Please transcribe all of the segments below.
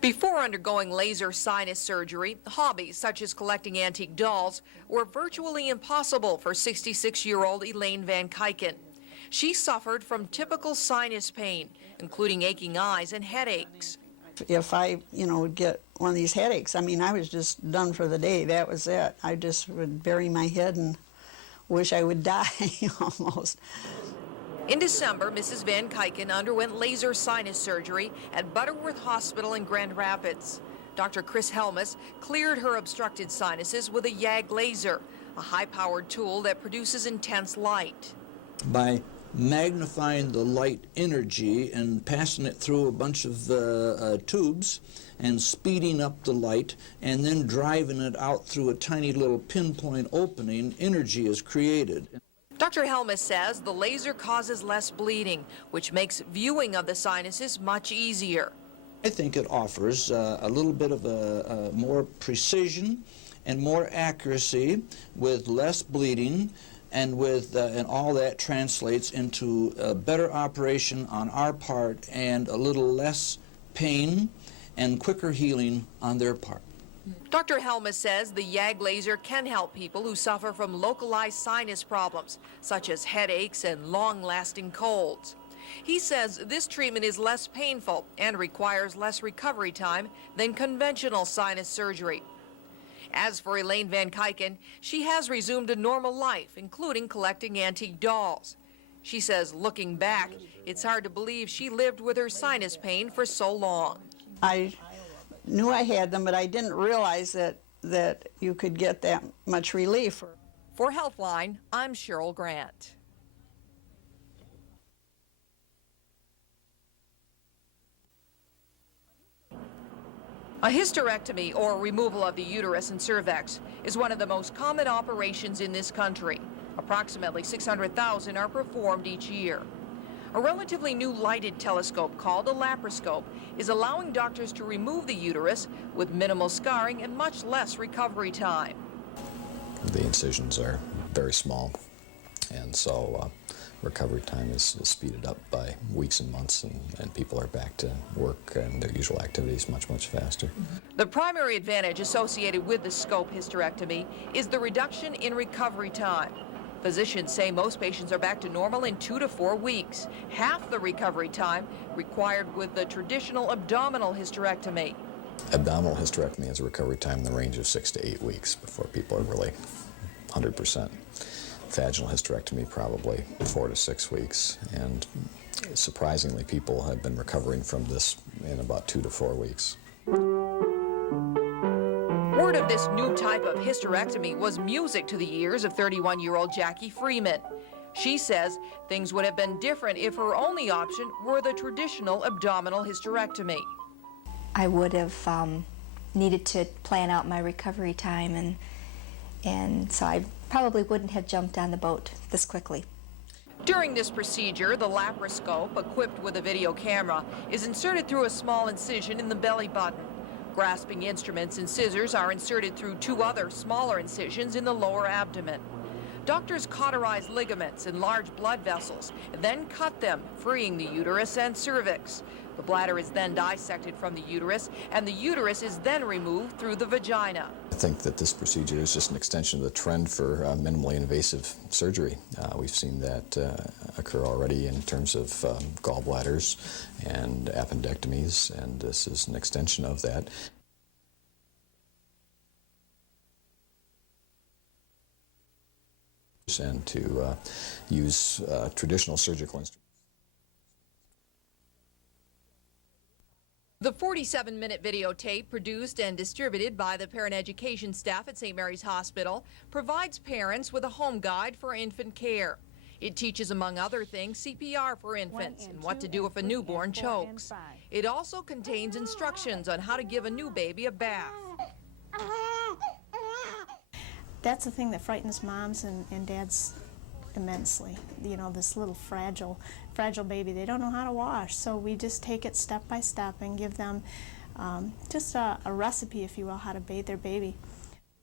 Before undergoing laser sinus surgery, hobbies such as collecting antique dolls were virtually impossible for 66-year-old Elaine Van Kyken. She suffered from typical sinus pain, including aching eyes and headaches. If I, would get one of these headaches, I was just done for the day. That was it. I just would bury my head and wish I would die almost. In December, Mrs. Van Kyken underwent laser sinus surgery at Butterworth Hospital in Grand Rapids. Dr. Chris Helmus cleared her obstructed sinuses with a YAG laser, a high-powered tool that produces intense light. By magnifying the light energy and passing it through a bunch of tubes and speeding up the light and then driving it out through a tiny little pinpoint opening, energy is created. Dr. Helmus says the laser causes less bleeding, which makes viewing of the sinuses much easier. I think it offers a little bit of a more precision and more accuracy with less bleeding, and all that translates into a better operation on our part and a little less pain and quicker healing on their part. Dr. Helmus says the YAG laser can help people who suffer from localized sinus problems, such as headaches and long-lasting colds. He says this treatment is less painful and requires less recovery time than conventional sinus surgery. As for Elaine Van Kyken, she has resumed a normal life, including collecting antique dolls. She says, looking back, it's hard to believe she lived with her sinus pain for so long. I knew I had them, but I didn't realize that you could get that much relief. For Healthline, I'm Cheryl Grant. A hysterectomy, or removal of the uterus and cervix, is one of the most common operations in this country. Approximately 600,000 are performed each year. A relatively new lighted telescope called a laparoscope is allowing doctors to remove the uterus with minimal scarring and much less recovery time. The incisions are very small, and so recovery time is speeded up by weeks and months, and people are back to work and their usual activities much faster. The primary advantage associated with the scope hysterectomy is the reduction in recovery time. Physicians say most patients are back to normal in 2 to 4 weeks, half the recovery time required with the traditional abdominal hysterectomy. Abdominal hysterectomy has a recovery time in the range of 6 to 8 weeks before people are really 100%. Vaginal hysterectomy probably 4 to 6 weeks, and surprisingly people have been recovering from this in about 2 to 4 weeks. Word of this new type of hysterectomy was music to the ears of 31-year-old Jackie Freeman. She says things would have been different if her only option were the traditional abdominal hysterectomy. I would have needed to plan out my recovery time, and so I probably wouldn't have jumped on the boat this quickly. During this procedure, the laparoscope, equipped with a video camera, is inserted through a small incision in the belly button. Grasping instruments and scissors are inserted through 2 other smaller incisions in the lower abdomen. Doctors cauterize ligaments and large blood vessels, and then cut them, freeing the uterus and cervix. The bladder is then dissected from the uterus, and the uterus is then removed through the vagina. I think that this procedure is just an extension of the trend for minimally invasive surgery. We've seen that occur already in terms of gallbladders and appendectomies, and this is an extension of that. And to use traditional surgical instruments. The 47-minute videotape, produced and distributed by the parent education staff at St. Mary's Hospital, provides parents with a home guide for infant care. It teaches, among other things, CPR for infants and what to do if a newborn chokes. It also contains instructions on how to give a new baby a bath. That's the thing that frightens moms and dads immensely. You know, this little fragile baby, they don't know how to wash. So we just take it step by step and give them just a recipe, if you will, how to bathe their baby.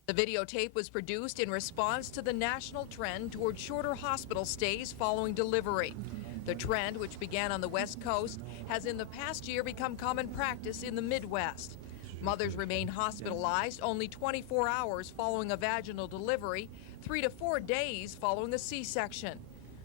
The videotape was produced in response to the national trend toward shorter hospital stays following delivery. The trend, which began on the West Coast, has in the past year become common practice in the Midwest. Mothers remain hospitalized only 24 hours following a vaginal delivery, 3 to 4 days following a C-section.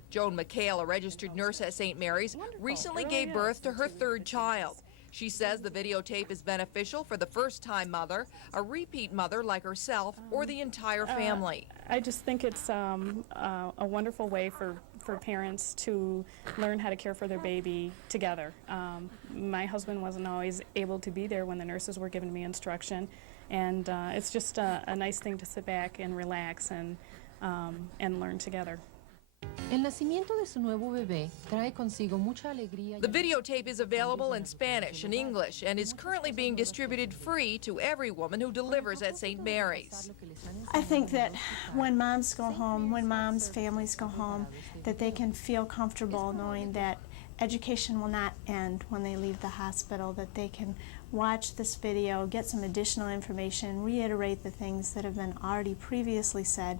Joan McHale, a registered nurse at St. Mary's, recently gave birth to her third child. She says the videotape is beneficial for the first-time mother, a repeat mother like herself, or the entire family. I just think it's a wonderful way for parents to learn how to care for their baby together. My husband wasn't always able to be there when the nurses were giving me instruction, and it's just a nice thing to sit back and relax and learn together. El nacimiento de su nuevo bebé trae consigo mucha alegría. The videotape is available in Spanish and English and is currently being distributed free to every woman who delivers at St. Mary's. I think that when moms go home, when moms' families go home, that they can feel comfortable knowing that education will not end when they leave the hospital, that they can watch this video, get some additional information, reiterate the things that have been already previously said.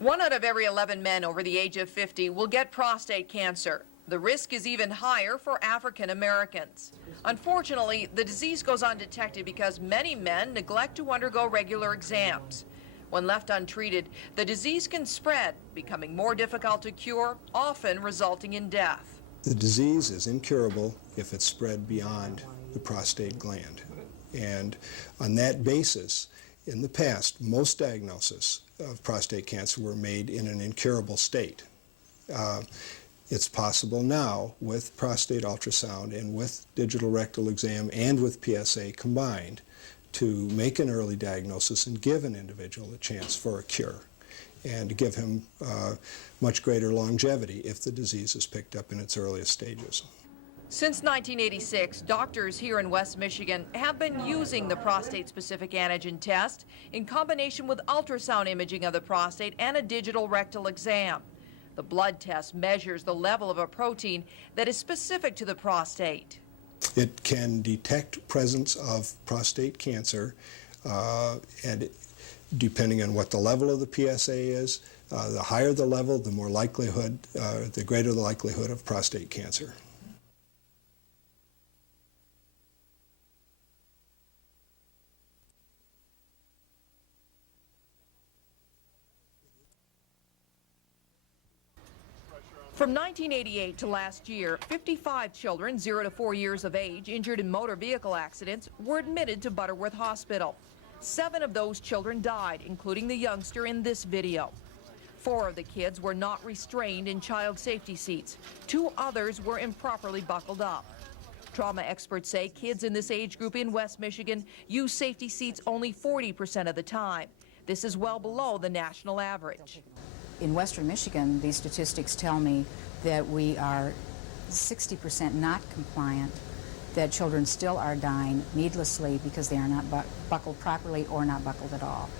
One out of every 11 men over the age of 50 will get prostate cancer. The risk is even higher for African Americans. Unfortunately, the disease goes undetected because many men neglect to undergo regular exams. When left untreated, the disease can spread, becoming more difficult to cure, often resulting in death. The disease is incurable if it's spread beyond the prostate gland. And on that basis, in the past, most diagnoses of prostate cancer were made in an incurable state. It's possible now with prostate ultrasound and with digital rectal exam and with PSA combined to make an early diagnosis and give an individual a chance for a cure and to give him much greater longevity if the disease is picked up in its earliest stages. Since 1986, doctors here in West Michigan have been using the prostate-specific antigen test in combination with ultrasound imaging of the prostate and a digital rectal exam. The blood test measures the level of a protein that is specific to the prostate. It can detect presence of prostate cancer, and depending on what the level of the PSA is, the higher the level, the more likelihood, the greater the likelihood of prostate cancer. From 1988 to last year, 55 children 0 to 4 years of age injured in motor vehicle accidents were admitted to Butterworth Hospital. 7 of those children died, including the youngster in this video. 4 of the kids were not restrained in child safety seats. 2 others were improperly buckled up. Trauma experts say kids in this age group in West Michigan use safety seats only 40% of the time. This is well below the national average. In Western Michigan, these statistics tell me that we are 60% not compliant, that children still are dying needlessly because they are not buckled properly or not buckled at all.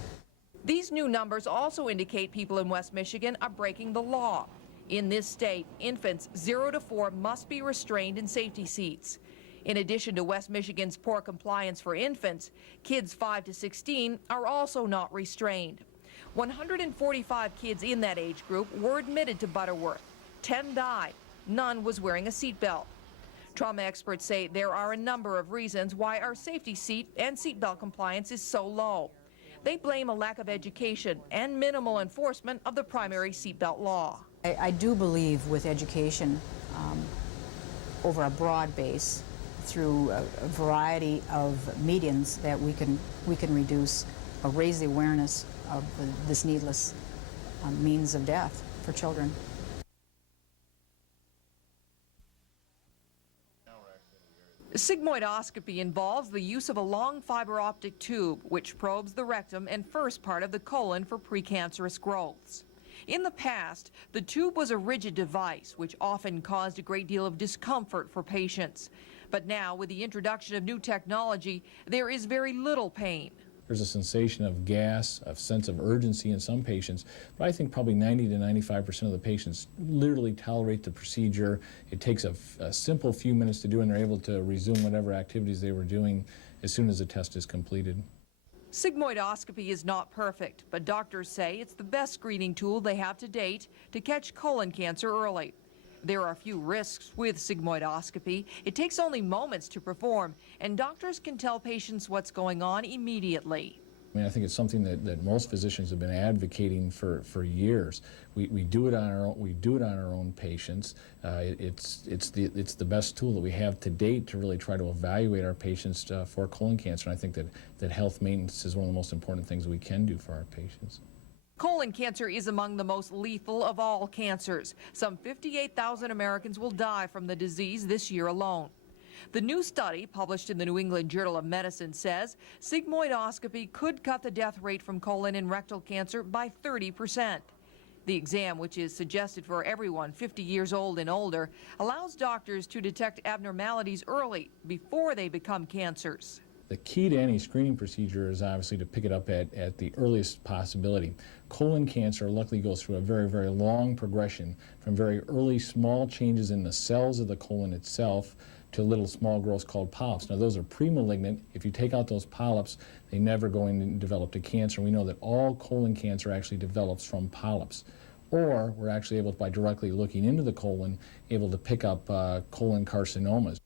These new numbers also indicate people in West Michigan are breaking the law. In this state, infants 0 to 4 must be restrained in safety seats. In addition to West Michigan's poor compliance for infants, kids 5 to 16 are also not restrained. 145 kids in that age group were admitted to Butterworth. 10 died. None was wearing a seatbelt. Trauma experts say there are a number of reasons why our safety seat and seatbelt compliance is so low. They blame a lack of education and minimal enforcement of the primary seatbelt law. I do believe with education over a broad base through a variety of mediums that we can reduce or raise the awareness of this needless means of death for children. Sigmoidoscopy involves the use of a long fiber optic tube which probes the rectum and first part of the colon for precancerous growths. In the past, the tube was a rigid device which often caused a great deal of discomfort for patients. But now, with the introduction of new technology, there is very little pain. There's a sensation of gas, a sense of urgency in some patients, but I think probably 90 to 95% of the patients literally tolerate the procedure. It takes a simple few minutes to do, and they're able to resume whatever activities they were doing as soon as the test is completed. Sigmoidoscopy is not perfect, but doctors say it's the best screening tool they have to date to catch colon cancer early. There are a few risks with sigmoidoscopy. It takes only moments to perform, and doctors can tell patients what's going on immediately. I mean, I think it's something that most physicians have been advocating for years. We do it on our own. We do it on our own patients. It's the best tool that we have to date to really try to evaluate our patients for colon cancer. And I think that health maintenance is one of the most important things we can do for our patients. Colon cancer is among the most lethal of all cancers. Some 58,000 Americans will die from the disease this year alone. The new study, published in the New England Journal of Medicine, says sigmoidoscopy could cut the death rate from colon and rectal cancer by 30%. The exam, which is suggested for everyone 50 years old and older, allows doctors to detect abnormalities early, before they become cancers. The key to any screening procedure is obviously to pick it up at the earliest possibility. Colon cancer luckily goes through a very, very long progression from very early small changes in the cells of the colon itself to little small growths called polyps. Now those are pre-malignant. If you take out those polyps, they never go in and develop to cancer. We know that all colon cancer actually develops from polyps. Or we're actually able, by directly looking into the colon, able to pick up colon carcinomas.